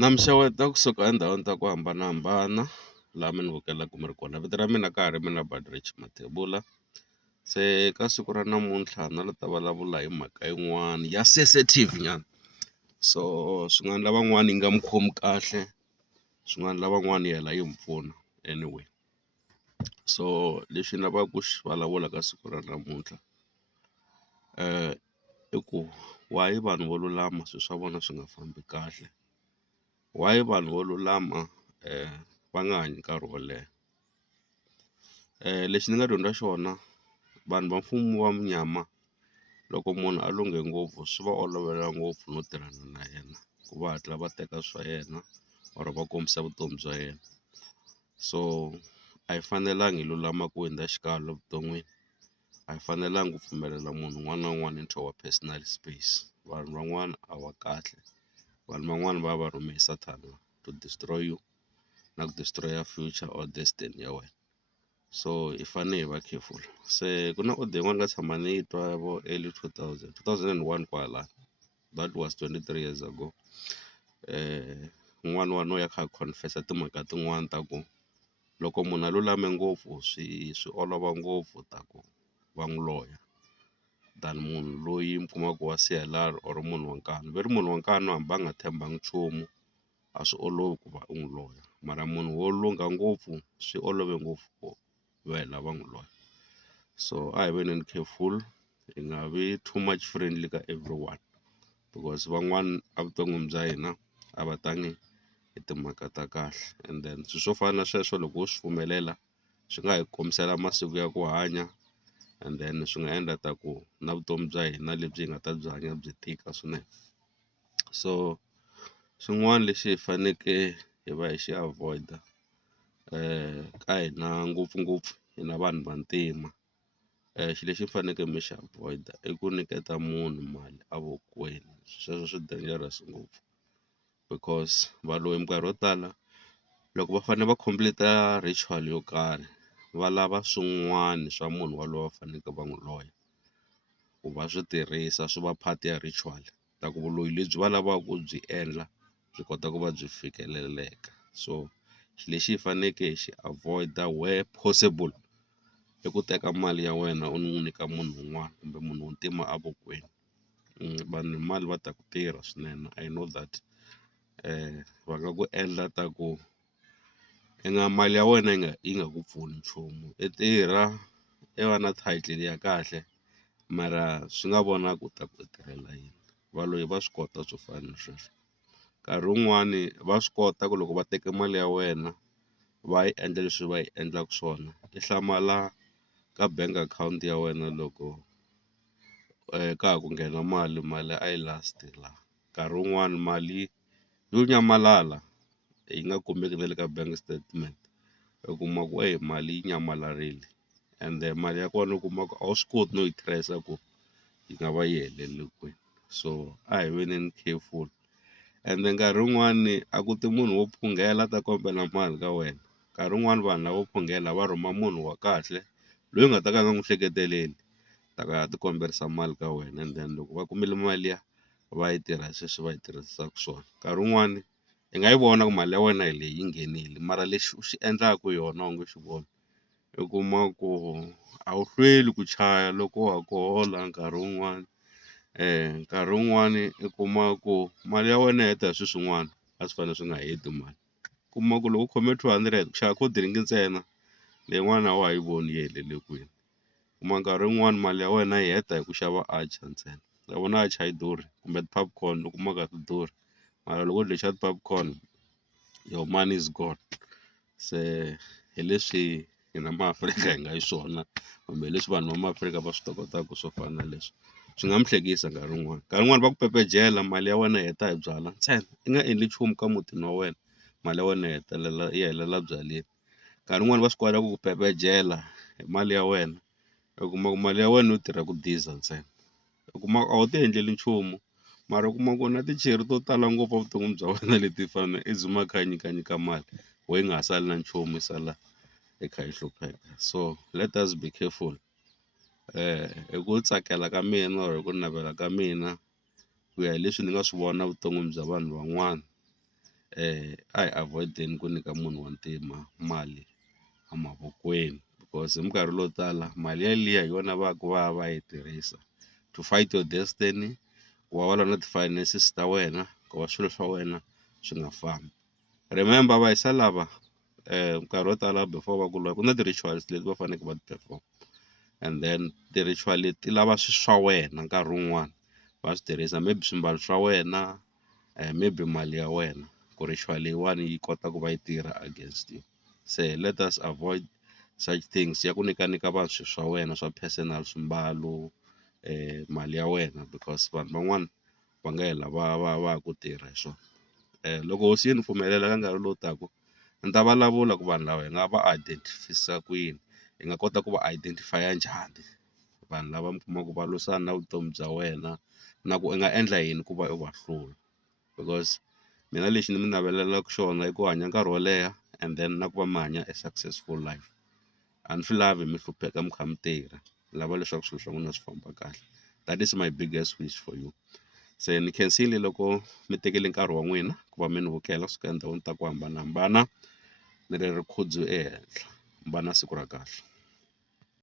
Na mi xeweta kusuka endhawini ta ku hambanahambana laha mi ni vukelaka mi ri kona. Vito ra mina ka ha ri mina Badrich Mathebula. Se ka siku ra namuntlha na la ta vulavula hi mhaka yin'wana ya sensitive nyana. So swin'wana lavan'wana yi nga mi khomi kahle, swin'wana lavan'wana yi hela yi mi pfuna anyway. So lexi ni lavaka ku xi vulavula ka siku ra namuntlha i ku why vanhu vo lulama swilo swa vona swi nga fambi kahle. Why vanhu vo lulama va nga hanyi nkarhi wo leha. Lexi ni nga dyondza xona, vanhu va mfumo wa munyama loko munhu a lunghe ngopfu swi va olovela ngopfu no tirhana na yena, ku va hatla va teka swa yena or va kombisa vutomi bya yena. So a hi fanelanga hi lulama ku hundza xikalo evuton'wini, a hi fanelanga ku pfumelela munhu un'wana na un'wana into our personal space. Vanhu van'wana a va kahle, vanhu van'wana va va rhume hi Satan to destroy you na ku destroy future or destiny ya wena. So hi fanele hi va careful. Se ku na audio yin'wana ni nga tshama ni yi twa vo early 2001 kwala, that was 23 years ago. Un'wana wa ya kha a confess-a timhaka tin'wana ta ku loko munhu a lulame ngopfu swi olova ngopfu ta ku va n'wi loya than munhu loyi mi kumaka wa CLR or munhu wa nkani. Ve ri munhu wa nkani hambi a nga tshembangi nchumu a swi olovi ku va u n'wi loya, mara munhu wo lungha ngopfu swi olove ngopfu ku va hela va n'wi loya. So a hi veneni careful, hi nga vi too much friendly ka everyone because van'wana evuton'wini bya hina a va tangi hi timhaka ta kahle. And then swilo swo fana na sweswo loko wo swi pfumelela swi nga hi komisela masiku ya ku hanya, and then swi nga endla ta ku na vutomi bya hina lebyi hi nga ta byi hanya byi tika swinene. So swin'wana lexi hi faneke hi va hi xi avoid-a ka hina ngopfungopfu hina vanhu vantima, xilo lexi mi faneke mi xi avoid-a i ku nyiketa munhu mali evokweni. Sweswo swi dangerous ngopfu because valoyi minkarhi yo tala loko va fanele va complete-a ritual yo karhi va lava swin'wana swa munhu waloye va faneke va n'wi loya, ku va swi tirhisa swi va part ya ritual ta ku vuloyi lebyi va lavaka ku byi endla byi kota ku va byi fikeleleka. So lexi hi faneke hi xi avoid-a where possible i ku teka mali ya wena u n'wi nyika munhu un'wana kumbe munhu wo ntima evokweni. Vanhu hi mali va ta ku tirha swinene, I know that. Va nga ku endla ta ku mali ya wena yi nga ku pfuni nchumu, i tirha i va na title ya kahle mara swi nga vona ku ta ku i tirhela yini. Valoyi va swi kota swo fana na sweswo. Nkarhi wun'wani va swi kota ku loko va teke mali ya wena va yi endla leswi va yi endlaka swona, i hlamala ka bank account ya wena loko ka ha ku nghena mali a yi lasty laha. Nkarhi wun'wani mali yo nyamalala yi nga kumeki na le ka bank statement, u kuma ku mali yi nyamalarile ende mali ya kona u kuma ku a wu swi koti no yi trace ku yi nga va yi helele kwini. So a hi veneni careful, ende nkarhi wun'wani a ku ti munhu wo phungela ta kombela mali ka wena. Nkarhi wun'wani vanhu lavo phungela va rhuma munhu wa kahle loyi u nga ta ka a nga n'wi hleketeleli ta ka ti komberisa mali ka wena, and then loko va kumile mali liya va yi tirha sweswi va yi tirhisaka swona. Nkarhi wun'wani i nga yi vona ku mali ya wena hi leyi yi nghenile mara lexi u xi endlaka yona u nge xi voni. U kuma ku a wu hlweli ku chaya loko wa ha ku hola. Nkarhi wun'wani nkarhi wun'wani i kuma ku mali ya wena yi heta hi swilo swin'wana a swi fanele swi nga heti mali. U kuma ku loko u khome 200 ku xava cold drink ntsena leyin'wana a wa ha yi voni yi helele kwini. Kuma nkarhi wun'wani mali ya wena yi heta hi ku xava atchaar ntsena. Ya vona atchaar a yi durhi kumbe ti-popcorn u kuma ku a ti durhi, mara loko u dye xa ti-popcorn your money is gone. Se hi leswi hina maAfrika hi nga xiswona kumbe hi leswi vanhu va maAfrika va swi tokotaka swo fana na leswi. Swi nga mi hlekisa nkarhi wun'wani. Nkarhi wun'wani va ku pepejela mali ya wena yi heta hi byalwa ntsena, i nga endli nchumu ka mutini wa wena mali ya wena yi helela byaleni. Nkarhi wun'wani va swi kota ku ku pepejela hi mali ya wena, u kuma ku mali ya wena yo tirha ku diza ntsena. U kuma a wu ti endleli nchumu mara u kuma ku na tichere to tala ngopfu evuton'wini bya wena leti fane i dzima i kha i nyikanyika mali wena yi nga ha sali na nchumu i sala i kha i hlupheka. So let us be careful. Hi ku tsakela ka mina or hi ku navela ka mina ku ya hi leswi ni nga swi vona vuton'wini bya vanhu van'wana, a hi avoid-eni ku nyika munhu wa ntima mali a mavokweni, because hi minkarhi lowo tala mali yaliya hi yona va yi tirhisa to fight your destiny, ku va va lwa na ti-finances ta wena, ku va swilo swa wena swi nga fambi. Remember vayisa lava nkarhi wo tala before va ku lwa ku na ti-rituals leti va faneke va ti-perform, and then ti-ritual leti lava swi swa wena nkarhi wun'wani va swi tirhisa, maybe swimbalo swa wena, maybe mali ya wena, ku ritual leyiwani yi kota ku va yi tirha against you. Se let us avoid such things ya ku nyikanika vanhu swilo swa wena swa personal, swimbalo, mali ya wena, because vanhu van'wani va nga hela va ku tirha hi swona. Loko hosi yi ni pfumelela ka nkarhi lowu taka ni ta vulavula ku vanhu lava hi nga va identify ku yini, hi nga kota ku va identify njhani vanhu lava mi kumaka va lwisana na vutomi bya wena, na ku i nga endla yini ku va i va hlula, because mina lexi ni mi navelelaka xona i ku hanya nkarhi wo leha and then na ku va mi hanya a successful life. A ni swi lavi mi hlupheka mi kha mi tirha, ni lava leswaku swilo swa n'wina swi famba kahle. That is my biggest wish for you. Se ni khensile loko mi tekele nkarhi wa n'wina ku va mi ni vukela kusuka endhawini ta ku hambanahambana, ni ri rikhudzu ehenhla. Mi va na siku ra kahle.